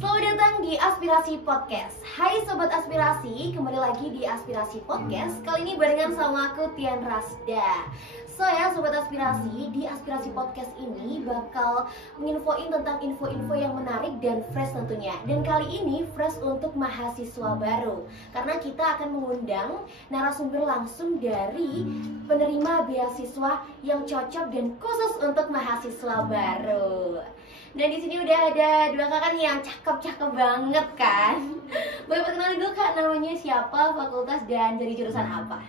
Selamat datang di Aspirasi Podcast. Hai Sobat Aspirasi, kembali lagi di Aspirasi Podcast. Kali ini barengan sama aku Tian Rasda. So ya Sobat Aspirasi, di Aspirasi Podcast ini bakal menginfoin tentang info-info yang menarik dan fresh tentunya. Dan kali ini fresh untuk mahasiswa baru, karena kita akan mengundang narasumber langsung dari penerima beasiswa yang cocok dan khusus untuk mahasiswa baru. Dan di sini udah ada dua kakak nih yang cakep-cakep banget kan. Boleh perkenalin dulu kak, namanya siapa, fakultas, dan dari jurusan apa?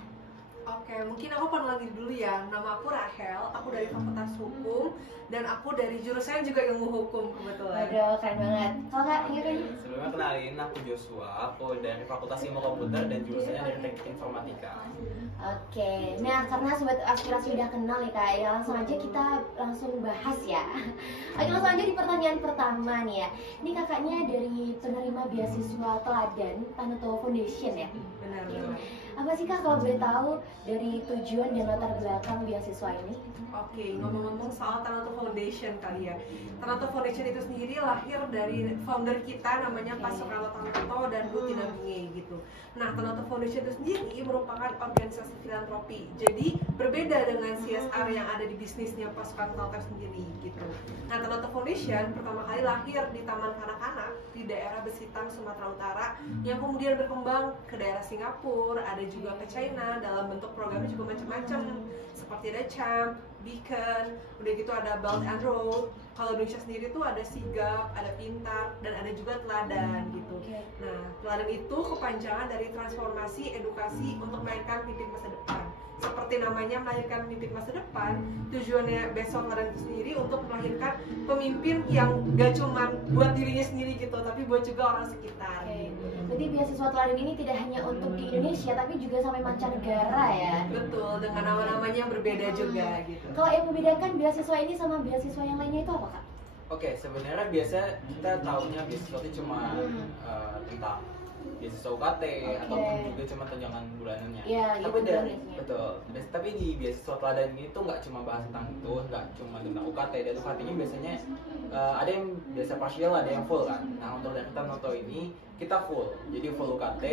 Oke, mungkin aku perkenalin dulu ya. Nama aku Rahel, aku dari Fakultas Hukum dan aku dari jurusan juga Ilmu Hukum kebetulan. Waduh, keren banget. Kalau kak, Yuri? Sebelumnya kenalin, aku Joshua, aku dari Fakultas Ilmu Komputer dan jurusannya dari Teknik Informatika. Oke, nah karena Sobat Aspirasi udah kenal nih kak, ya langsung aja kita langsung bahas ya. Oke, langsung aja di pertanyaan pertama nih ya. Ini kakaknya dari penerima beasiswa Teladan Tanoto Foundation ya? Benar. Apa sih kak kalau boleh tahu dari tujuan dan latar belakang beasiswa ini? Oke, ngomong-ngomong soal Tanoto Foundation kali ya. Tanoto Foundation itu sendiri lahir dari founder kita namanya Pak Soekarno Tanoto dan Bu Tina Binge gitu. Nah, Tanoto Foundation itu sendiri merupakan organisasi filantropi. Jadi berbeda dengan CSR yang ada di bisnisnya Pak Soekarno Tanoto sendiri gitu. Nah, Tanoto Foundation pertama kali lahir di Taman Kanak-kanak di daerah Besitang, Sumatera Utara, yang kemudian berkembang ke daerah Singapura, ada juga ke China. Dalam bentuk programnya juga macam-macam, seperti ada CHAMP, Beacon, udah gitu ada Belt and Road. Kalau Indonesia sendiri tuh ada Sigap, ada Pintar, dan ada juga Teladan gitu. Nah, Teladan itu kepanjangan dari transformasi edukasi untuk melahirkan pemimpin masa depan. Seperti namanya, melahirkan pemimpin masa depan, tujuannya besok Teladan itu sendiri untuk melahirkan pemimpin yang gak cuma buat dirinya sendiri gitu, tapi buat juga orang sekitar. Jadi beasiswa Teladan ini tidak hanya untuk di Indonesia, tapi juga sampai mancanegara ya. Betul, dengan nama-namanya yang berbeda juga gitu. Kalau yang membedakan beasiswa ini sama beasiswa yang lainnya itu apa kak? Oke, sebenarnya biasa kita tahunya beasiswa itu cuma tentang beasiswa UKT ataupun juga cuma tunjangan bulanannya. Iya, Tapi itu dari biasanya. betul. Tapi di beasiswa Teladan ini tuh nggak cuma bahas tentang itu, nggak cuma tentang UKT. Dan UKT-nya biasanya ada yang biasa partial, ada yang full kan. Nah, untuk dari Tanoto ini kita full. Jadi full UKT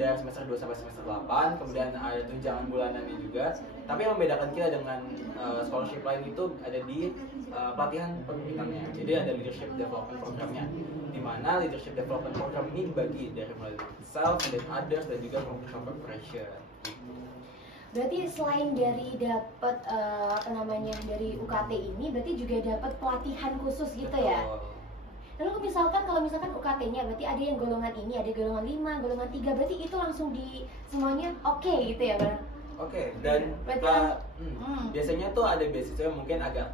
dari semester 2 sampai semester 8, kemudian ada tunjangan bulanannya juga. Tapi yang membedakan kita dengan scholarship lain itu ada di pelatihan pemimpinannya. Jadi ada leadership development programnya, di mana leadership development program ini dibagi dari mulai self, dan others, dan juga professional preparation. Berarti selain dari dapat apa namanya dari UKT ini, berarti juga dapat pelatihan khusus gitu ya? Betul. Lalu kalau misalkan UKT-nya berarti ada yang golongan ini, ada golongan 5, golongan 3, berarti itu langsung di semuanya oke gitu ya Bang? Oke, dan biasanya tuh ada beasiswa yang mungkin agak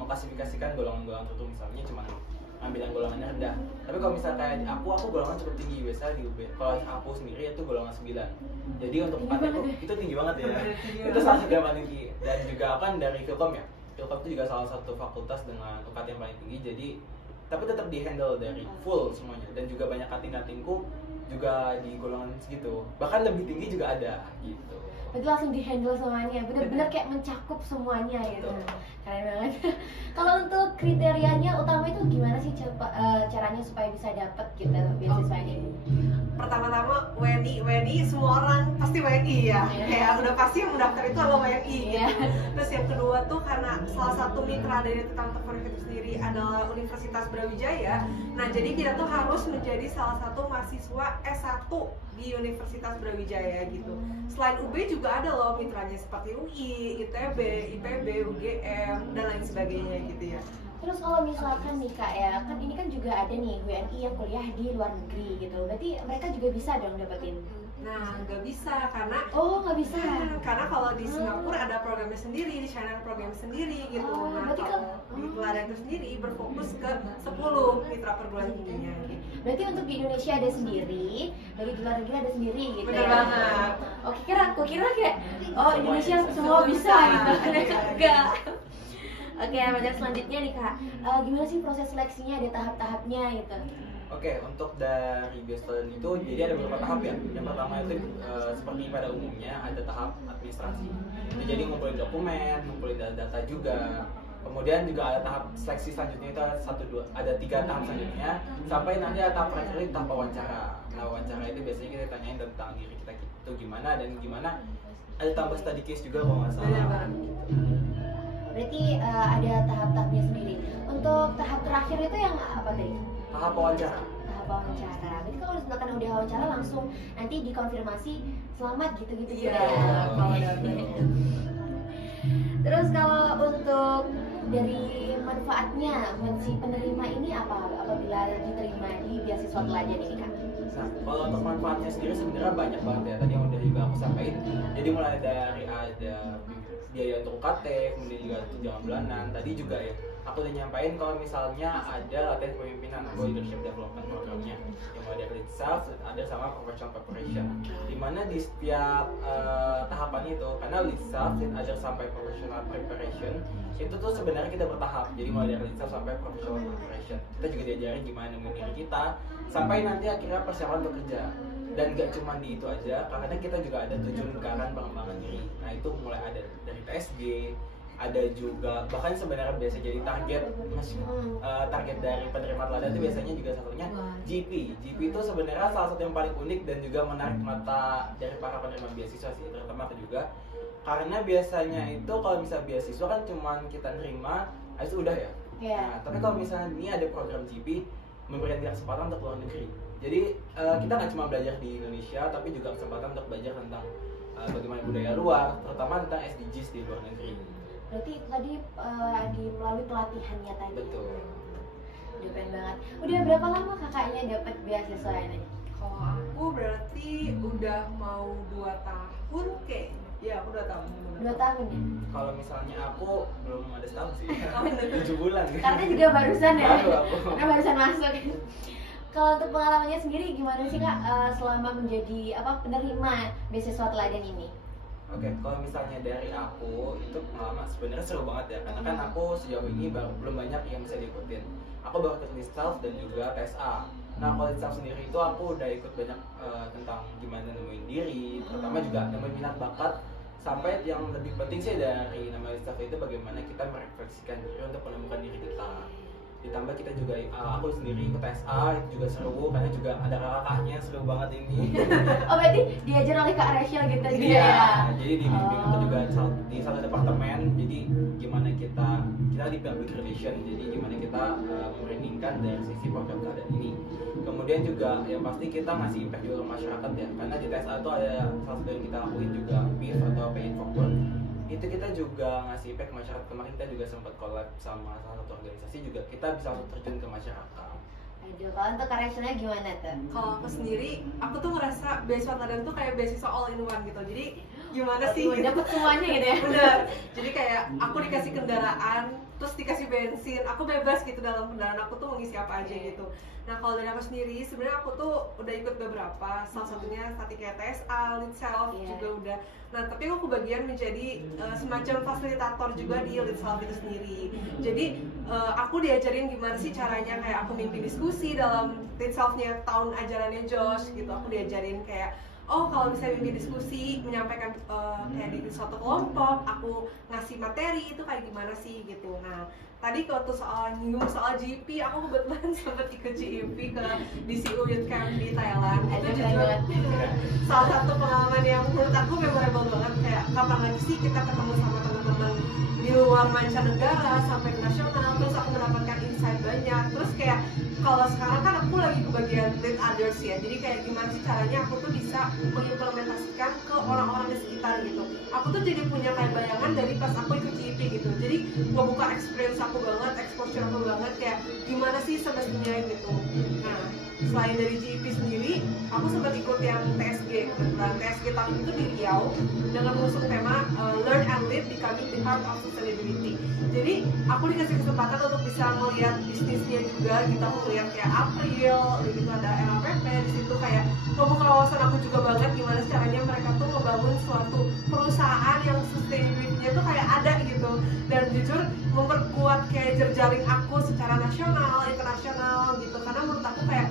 mengklasifikasikan golongan-golongan tertentu, misalnya cuma ambil yang golongannya rendah. Tapi kalau misalnya kayak aku golongan cukup tinggi, biasa di UB. Kalau aku sendiri itu golongan 9. Jadi untuk UKT itu tinggi banget ya. Itu salah satu yang paling tinggi. Dan juga kan dari Filkom ya. Filkom itu juga salah satu fakultas dengan UKT yang paling tinggi. Jadi tapi tetap di handle dari full semuanya, dan juga banyak kating-katingku juga di golongan segitu, bahkan lebih tinggi juga ada gitu. Berarti langsung di handle semuanya, bener-bener kayak mencakup semuanya gitu. Keren banget. Kalau untuk kriterianya utama itu gimana sih caranya supaya bisa dapet gitu beasiswa ini? Pertama-tama WNI semua orang pasti WNI ya. Kayak udah pasti yang mendaftar itu adalah WNI gitu. Terus yang kedua tuh karena salah satu mitra dari Tanoto Foundation itu sendiri adalah Universitas Brawijaya. Nah, jadi kita tuh harus menjadi salah satu mahasiswa S1 di Universitas Brawijaya gitu. Selain UB juga ada loh mitranya seperti UI, ITB, IPB, UGM, dan lain sebagainya gitu ya. Terus kalau misalkan nih kak ya, kan ini kan juga ada nih WNI yang kuliah di luar negeri gitu, berarti mereka juga bisa dong dapetin? Nah, nggak bisa karena nggak bisa. Karena kalau di Singapura ada programnya sendiri, di China ada programnya sendiri gitu. Nah, kalau di Teladan itu sendiri berfokus ke 10 mitra perguruan tingginya. Berarti untuk di Indonesia ada sendiri, dari luar negeri ada sendiri gitu. Bener ya? banget. Oke, kira kayak Indonesia semua bisa gitu. Enggak. Oke, pertanyaan selanjutnya nih kak, gimana sih proses seleksinya, ada tahap-tahapnya gitu? Oke, untuk dari beasiswa itu jadi ada beberapa tahap ya. Yang pertama itu seperti pada umumnya ada tahap administrasi. Jadi ngumpulin dokumen, ngumpulin data-data juga. Kemudian juga ada tahap seleksi selanjutnya itu ada 3 tahap selanjutnya sampai nanti ada tahap terakhir itu tahap wawancara. Nah wawancara itu biasanya kita tanyain tentang diri kita itu gimana dan gimana, ada tambah study case juga kalau nggak salah. Berarti ada tahap-tahapnya sendiri. Untuk tahap terakhir itu yang apa tadi? Tahap wawancara. Tahap wawancara. Berarti kalau misalkan udah wawancara langsung nanti dikonfirmasi selamat gitu-gitu juga. Terus kalau untuk dari manfaatnya si penerima ini apa apabila diterima di beasiswa teladan ini Kak? Nah, kalau untuk manfaatnya sendiri sebenarnya banyak banget ya, tadi yang udah juga aku sampaikan. Jadi mulai dari ada biaya untuk UKT, kemudian juga tunjangan bulanan. Tadi juga ya, aku udah nyampain kalau misalnya ada latihan kepemimpinan atau leadership development programnya yang mulai dari lead self, ada sama professional preparation. Dimana di setiap tahapan itu, karena lead self, ada sampai professional preparation, itu tuh sebenarnya kita bertahap. Jadi mulai dari lead self sampai professional preparation, kita juga diajarin gimana memilih kita sampai nanti akhirnya persiapan untuk kerja. Dan gak cuma di itu aja, karena kita juga ada tujuan ke arah pengembangan diri. Nah itu mulai ada dari TSG, ada juga bahkan sebenarnya biasa jadi target target dari penerima teladan itu biasanya juga satunya GP. GP itu sebenarnya salah satu yang paling unik dan juga menarik mata dari para penerima beasiswa sih, terutama aku juga. Karena biasanya itu kalau misalnya beasiswa kan cuma kita nerima, itu udah ya. Nah, tapi kalau misalnya ini ada program GP memberikan kesempatan untuk luar negeri. Jadi kita nggak cuma belajar di Indonesia, tapi juga kesempatan untuk belajar tentang bagaimana budaya luar, terutama tentang SDGs di luar negeri. Berarti tadi melalui pelatihannya tadi. Betul. Udah keren banget. Udah berapa lama kakaknya dapat beasiswa ini? Kalau aku berarti udah mau 2 tahun kayaknya. Ya, aku 2 tahun. 2 tahun ya? Kalau misalnya aku belum ada setahun sih. 7 bulan. Karena juga barusan ya? Baru aku. Karena barusan masuk. Kalau untuk pengalamannya sendiri gimana sih Kak selama menjadi penerima beasiswa teladan ini? Oke, kalau misalnya dari aku itu pengalaman sebenarnya seru banget ya, karena kan aku sejauh ini belum banyak yang bisa diikutin. Aku baru ikut lead self dan juga TSA. Nah kalau lead self sendiri itu aku udah ikut banyak tentang gimana nemuin diri, terutama juga nemuin minat bakat. Sampai yang lebih penting sih dari nama lead self itu bagaimana kita merefleksikan diri untuk menemukan diri kita. Ditambah kita juga, aku sendiri ikut TSA, itu juga seru karena juga ada kakaknya, seru banget ini. Oh berarti diajar oleh Kak Rachel gitu juga ya? Iya, jadi di bimbing itu juga di satu departemen, jadi gimana kita di public relation, jadi gimana kita membrandingkan dari sisi program teladan ini. Kemudian juga yang pasti kita ngasih impact juga ke masyarakat ya, karena di TSA itu ada salah satu yang kita lakuin juga PIF atau Pay It Forward. Itu kita juga ngasih impact ke masyarakat. Kemarin kita juga sempat collab sama salah satu organisasi juga, kita bisa langsung terjun ke masyarakat. Aduh, kalau untuk karakternya gimana tuh? Kalau aku sendiri, aku tuh ngerasa beasiswa teladan tuh kayak beasiswa all in one gitu. Jadi gimana sih? Dapat semuanya gitu ya? Bener. Jadi kayak aku dikasih kendaraan, terus dikasih bensin, aku bebas gitu dalam kendaraan aku tuh mengisi apa aja gitu. Nah kalau dari aku sendiri, sebenarnya aku tuh udah ikut beberapa, salah satunya tadi kayak TSA, lead self juga udah. Nah tapi aku kebagian menjadi semacam fasilitator juga di lead self itu sendiri. Jadi aku diajarin gimana sih caranya kayak aku mimpin diskusi dalam lead self-nya tahun ajarannya Josh gitu. Aku diajarin kayak kalau misalnya mimpin diskusi, menyampaikan kayak di suatu kelompok, aku ngasih materi itu kayak gimana sih gitu. Nah tadi waktu soal GP, aku kebetulan sempat ikut GP di CU Youth Camp di Thailand. Itu juga salah satu pengalaman yang menurut aku memorable banget. Kayak kapan lagi sih kita ketemu sama teman-teman di luar mancanegara sampai ke nasional, terus aku mendapatkan insight banyak. Terus kayak kalau sekarang kan aku lagi kebagian lead others ya, jadi kayak gimana sih caranya aku tuh bisa mengimplementasikan ke orang-orang di sekitar gitu. Aku tuh jadi punya kayak bayangan dari pas aku ikut GP gitu, jadi ngebuka experience aku banget, exposure aku banget kayak gimana sih semestinya gitu. Nah selain dari GP sendiri, aku sempat ikut yang TSG. Kebetulan TSG tahun itu di Riau dengan mengusung tema Learn and Lead Becoming the Heart of Sustainability. Jadi aku dikasih kesempatan untuk bisa melihat bisnisnya juga gitu. Aku lihat kayak April, gitu ada LPP di situ, kayak membuka wawasan aku juga banget gimana caranya mereka tuh ngebangun suatu perusahaan yang sustainability-nya tuh kayak ada gitu. Dan jujur memperkuat kayak jejaring aku secara nasional, internasional gitu. Karena menurut aku kayak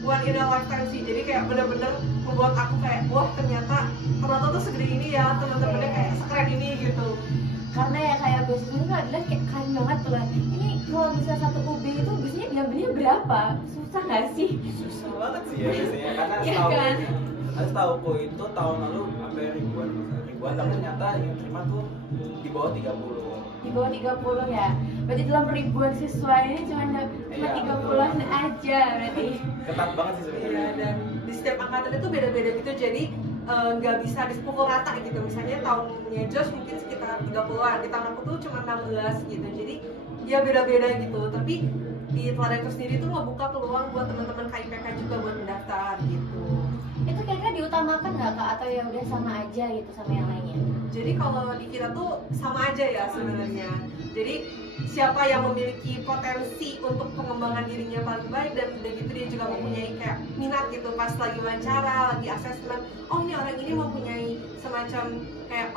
one in a lifetime sih. Jadi kayak bener-bener membuat aku kayak wah ternyata tuh segede ini ya, teman-temannya kayak sekeren ini gitu. karena ya kayak biasanya tuh adalah kayak keren banget tuh lah. Ini kalau misalnya satu UB itu biasanya diambilnya berapa? Susah nggak sih? Susah banget sih ya biasanya karena Iya kan? setahuku itu tahun lalu sampai ribuan tapi ternyata yang terima tuh di bawah 30. Di bawah 30 ya. Berarti dalam ribuan siswa ini cuma 30-an aja berarti. Ketat banget sih sebenarnya. Iya, dan di setiap angkatan itu beda-beda gitu, jadi nggak bisa dipukul rata gitu. Misalnya tahunnya Josh mungkin sekitar 30-an, di tahun aku tuh cuma 16 gitu. Jadi ya beda-beda gitu. Tapi di Teladan itu sendiri tuh ngebuka peluang buat teman-teman KIPK juga buat mendaftar gitu. Itu kira-kira diutamakan nggak Kak? Atau ya udah sama aja gitu sama yang lainnya? Jadi kalau di kita tuh sama aja ya sebenarnya. Jadi siapa yang memiliki potensi untuk pengembangan dirinya paling baik dan udah gitu dia juga mempunyai kayak minat gitu pas lagi wawancara, lagi asesmen. Oh ini orang ini mempunyai semacam kayak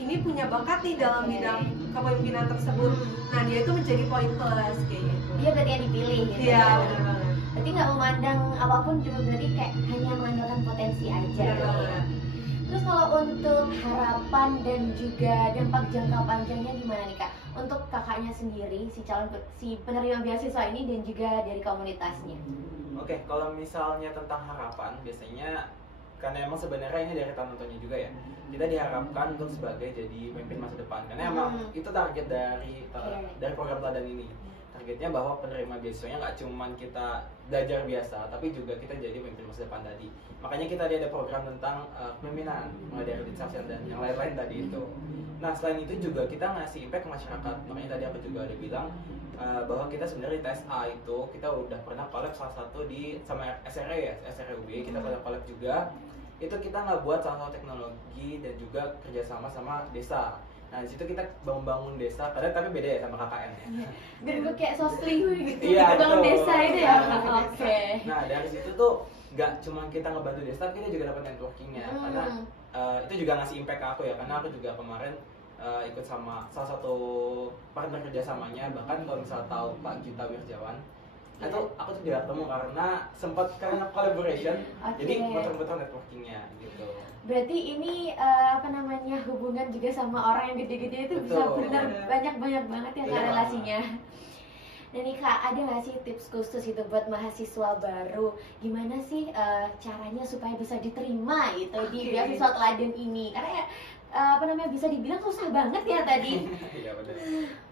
ini punya bakat nih dalam bidang kepemimpinan tersebut. Nah dia itu menjadi poin plus kayak gitu. Dia berarti yang dipilih gitu. Iya benar banget. Berarti nggak memandang apapun juga berarti kayak hanya mengandalkan potensi aja. Benar banget. Terus kalau untuk harapan dan juga dampak jangka panjangnya gimana nih Kak? Untuk kakaknya sendiri, si penerima beasiswa ini dan juga dari komunitasnya. Oke, kalau misalnya tentang harapan biasanya karena emang sebenarnya ini dari Tanotonya juga ya. Kita diharapkan untuk sebagai jadi pemimpin masa depan. Karena emang itu target dari program Teladan ini. Targetnya bahwa penerima beasiswanya nggak cuma kita belajar biasa, tapi juga kita jadi pemimpin masa depan tadi. Makanya kita ada program tentang kepemimpinan, mulai dari sosial dan yang lain-lain tadi itu. Nah selain itu juga kita ngasih impact ke masyarakat. Makanya tadi aku juga ada bilang bahwa kita sebenarnya di TSA itu kita udah pernah collab salah satu sama SRE ya, SRE UB kita pernah collab juga. Itu kita nggak buat salah satu teknologi dan juga kerjasama sama desa. Nah disitu kita membangun desa, tapi beda ya sama KKN ya. Biar gue kayak sosling gitu, iya, bangun desa itu ya. Oke. Nah dari situ tuh nggak cuma kita ngebantu desa, kita juga dapat networkingnya. Karena itu juga ngasih impact ke aku ya, karena aku juga kemarin ikut sama salah satu partner kerjasamanya. Bahkan kalau misal tahu Pak Gita Wirjawan, itu aku tuh juga ketemu karena collaboration. Jadi betul-betul networkingnya gitu. Berarti ini hubungan juga sama orang yang gede-gede itu bisa benar banyak banget ya Kak relasinya. Dan nih Kak, ada nggak sih tips khusus itu buat mahasiswa baru? Gimana sih caranya supaya bisa diterima gitu di beasiswa Teladan ini? Karena ya bisa dibilang susah banget ya tadi. Iya benar.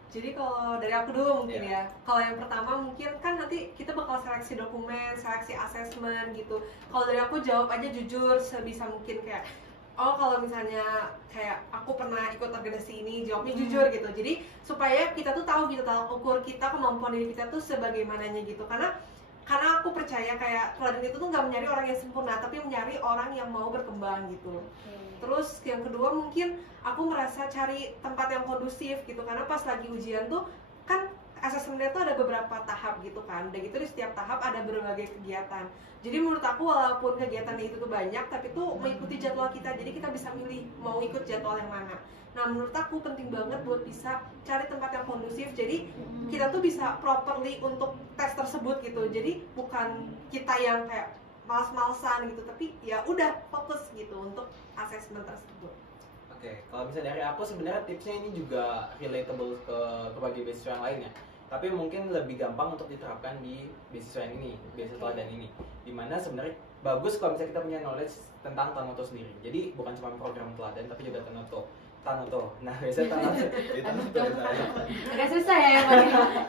Jadi kalau dari aku dulu mungkin ya, kalau yang pertama mungkin kan nanti kita bakal seleksi dokumen, seleksi asesmen gitu. Kalau dari aku jawab aja jujur sebisa mungkin kayak, kalau misalnya kayak aku pernah ikut organisasi ini, jawabnya jujur gitu. Jadi supaya kita tuh tahu gitu, tahu ukur kita, kemampuan diri kita tuh sebagaimananya gitu. Karena aku percaya kayak Teladan itu tuh nggak mencari orang yang sempurna, tapi mencari orang yang mau berkembang gitu. Terus yang kedua mungkin aku merasa cari tempat yang kondusif gitu, karena pas lagi ujian tuh kan asesmennya tuh ada beberapa tahap gitu kan, dan gitu di setiap tahap ada berbagai kegiatan. Jadi menurut aku walaupun kegiatannya itu tuh banyak, tapi tuh mengikuti jadwal kita, jadi kita bisa milih mau ikut jadwal yang mana. Nah menurut aku penting banget buat bisa cari tempat yang kondusif, jadi kita tuh bisa properly untuk tes tersebut gitu. Jadi bukan kita yang kayak males-malesan gitu, tapi ya udah fokus gitu untuk asesmen tersebut. Oke, kalau misalnya dari aku sebenarnya tipsnya ini juga relatable ke berbagai beasiswa yang lainnya. Tapi mungkin lebih gampang untuk diterapkan di beasiswa yang ini, beasiswa Teladan ini. Dimana sebenarnya bagus kalau misalnya kita punya knowledge tentang Tanoto sendiri. Jadi bukan cuma program Teladan, tapi juga Tanoto. Nah biasanya Tanoto agak susah ya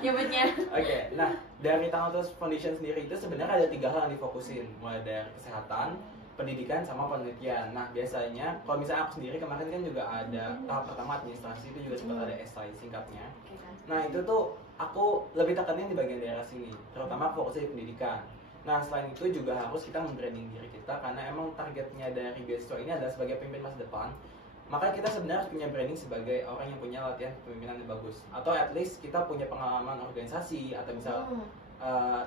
nyebutnya. Oke, nah dari Tanoto Foundation sendiri itu sebenarnya ada 3 hal yang difokusin, mulai dari kesehatan, pendidikan, sama penelitian. Nah biasanya kalau misalnya aku sendiri kemarin kan juga ada tahap pertama administrasi, itu juga sempat ada SI singkatnya. Nah itu tuh aku lebih tekanin di bagian daerah sini, terutama fokusnya di pendidikan. Nah selain itu juga harus kita membranding diri kita, karena emang targetnya dari beasiswa ini adalah sebagai pemimpin masa depan. Maka kita sebenarnya harus punya branding sebagai orang yang punya latihan kepemimpinan yang bagus, atau at least kita punya pengalaman organisasi, atau misal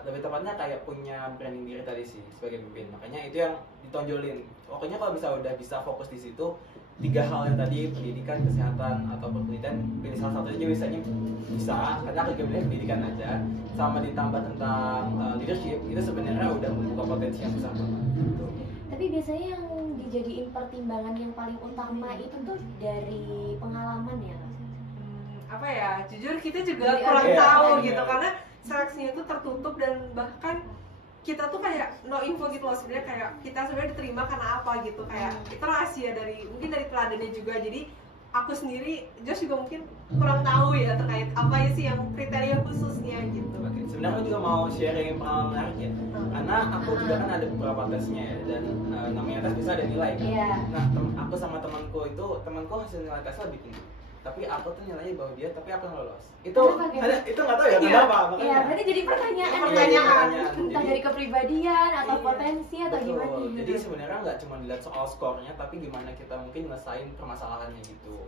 lebih tepatnya kayak punya branding diri tadi sih sebagai pemimpin. Makanya itu yang ditonjolin. Pokoknya kalau udah bisa fokus di situ, 3 hal yang tadi, pendidikan, kesehatan, atau penelitian, pilih salah satu aja biasanya bisa. Karena kegiatan pendidikan aja, sama ditambah tentang leadership, itu sebenarnya udah membuka potensi yang besar banget. Gitu. Tapi biasanya yang dijadiin pertimbangan yang paling utama itu tuh dari pengalaman ya. apa ya, jujur kita juga Jadi kurang ada- tahu ada. gitu karena seleksinya itu tertutup dan bahkan kita tuh kayak no info gitu loh sebenarnya, kayak kita sebenarnya diterima karena apa gitu, kayak itu rahasia dari mungkin dari teladannya juga. Jadi aku sendiri, Josh juga mungkin kurang tahu ya terkait apa ya sih yang kriteria khususnya gitu. Oke, sebenarnya aku juga mau sharing pengalaman menarik ya, karena aku juga kan ada beberapa tesnya ya, dan namanya tes bisa ada nilai kan. Iya. Nah, aku sama temanku hasil nilai tesnya lebih tinggi, tapi aku tuh nilainya di bawah dia, tapi aku yang lolos. Itu Kenapa gitu? ada, itu nggak tahu ya Iya. kenapa, Iya, makanya. berarti jadi pertanyaan. Pertanyaan. Entah Jadi- dari kepribadian atau Iya, potensi atau betul. gimana. Jadi sebenarnya nggak cuma dilihat soal skornya, tapi gimana kita mungkin nyelesain permasalahannya gitu.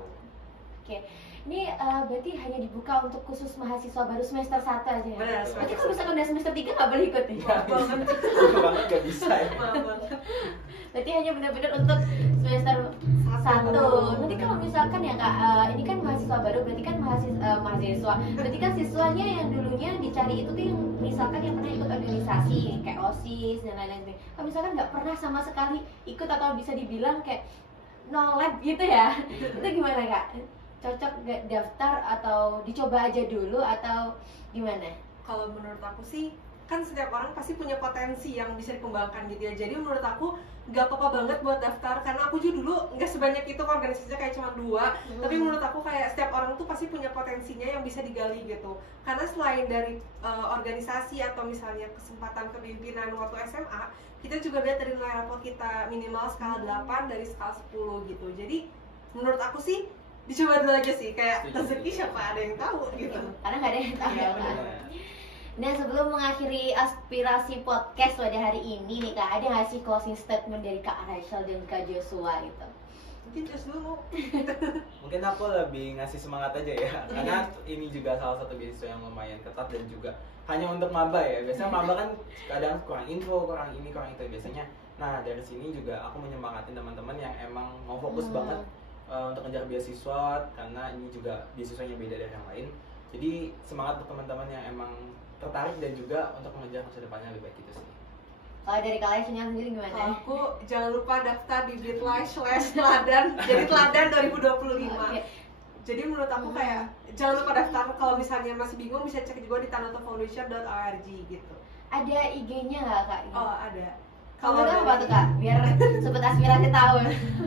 Oke, ini berarti hanya dibuka untuk khusus mahasiswa baru semester 1 aja ya? Benar, Berarti kalau misalkan udah semester 3 nggak boleh ikut nih? Nggak bisa, banget nggak bisa ya. Maaf banget. Berarti hanya benar-benar untuk semester 1. Nanti kalau misalkan ya Kak, ini kan mahasiswa baru, berarti kan mahasiswa. Berarti kan siswanya yang dulunya dicari itu tuh yang misalkan yang pernah ikut organisasi kayak OSIS dan lain-lain. Kalau misalkan nggak pernah sama sekali ikut atau bisa dibilang kayak no lab gitu ya, itu gimana Kak? Cocok nggak daftar atau dicoba aja dulu atau gimana? Kalau menurut aku sih, kan setiap orang pasti punya potensi yang bisa dikembangkan gitu ya. Jadi menurut aku nggak apa-apa banget buat daftar, karena aku juga dulu nggak sebanyak itu organisasinya, kayak cuma 2. Tapi menurut aku kayak setiap orang tuh pasti punya potensinya yang bisa digali gitu. Karena selain dari organisasi atau misalnya kesempatan kepemimpinan waktu SMA, kita juga lihat dari nilai rapor kita minimal skala 8 dari skala 10 gitu. Jadi menurut aku sih dicoba dulu aja sih, kayak rezeki siapa ada yang tahu gitu. Karena nggak ada yang tahu Iya, ya Kak. Benar. Nah, sebelum mengakhiri aspirasi podcast pada hari ini nih Kak, ada nggak sih closing statement dari Kak Rachel dan Kak Joshua gitu? Mungkin just dulu. Mungkin aku lebih ngasih semangat aja ya, karena ini juga salah satu beasiswa yang lumayan ketat dan juga hanya untuk maba ya. Biasanya maba kan kadang kurang info, kurang ini, kurang itu biasanya. Nah, dari sini juga aku menyemangatin teman-teman yang emang mau fokus banget untuk ngejar beasiswa, karena ini juga beasiswanya beda dari yang lain. Jadi semangat untuk teman-teman yang emang tertarik dan juga untuk mengejar masa depannya lebih baik itu sih. Kalau dari Kak Rachel sendiri Kalau gimana? aku jangan lupa daftar di Bitly/Teladan, jadi Teladan 2025. Oke. Jadi menurut aku kayak jangan lupa daftar. Kalau misalnya masih bingung bisa cek juga di tanotofoundation.org gitu. Ada IG-nya nggak Kak? Oh ada. Kalau itu apa tuh Kak? Biar sobat aspirasi tahu.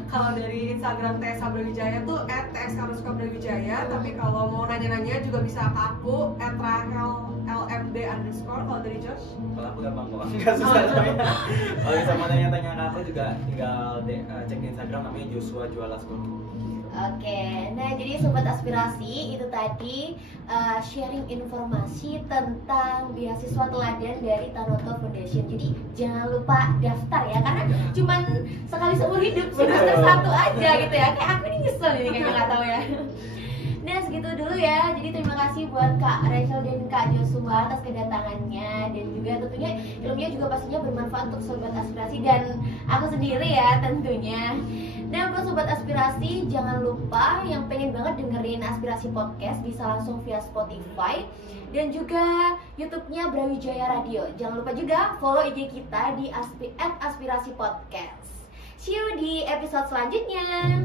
Kalau dari Instagram TSA Brawijaya tuh @tsk_brawijaya, tapi kalau mau nanya-nanya juga bisa ke aku @rahel_lmd_. Kalau dari Josh? Kalau aku gampang kok, nggak susah saya. Kalau bisa mau tanya-tanya ke aku juga tinggal cek di Instagram, namanya Joshua Jualasko. Oke, nah jadi sobat aspirasi itu tadi sharing informasi tentang beasiswa teladan dari Tanoto Foundation. Jadi jangan lupa daftar ya, karena cuman sekali seumur hidup semester 1 aja gitu ya. Kayak aku ini nyesel ini kayaknya nggak tahu ya. Nah segitu dulu ya. Jadi terima kasih buat Kak Rachel dan Kak Joshua atas kedatangannya, dan juga tentunya ilmunya juga pastinya bermanfaat untuk sobat aspirasi dan aku sendiri ya tentunya. Nah buat sobat aspirasi, jangan lupa yang pengen banget dengerin aspirasi podcast bisa langsung via Spotify dan juga YouTube-nya Brawijaya Radio. Jangan lupa juga follow IG kita di @aspirasi podcast. See you di episode selanjutnya.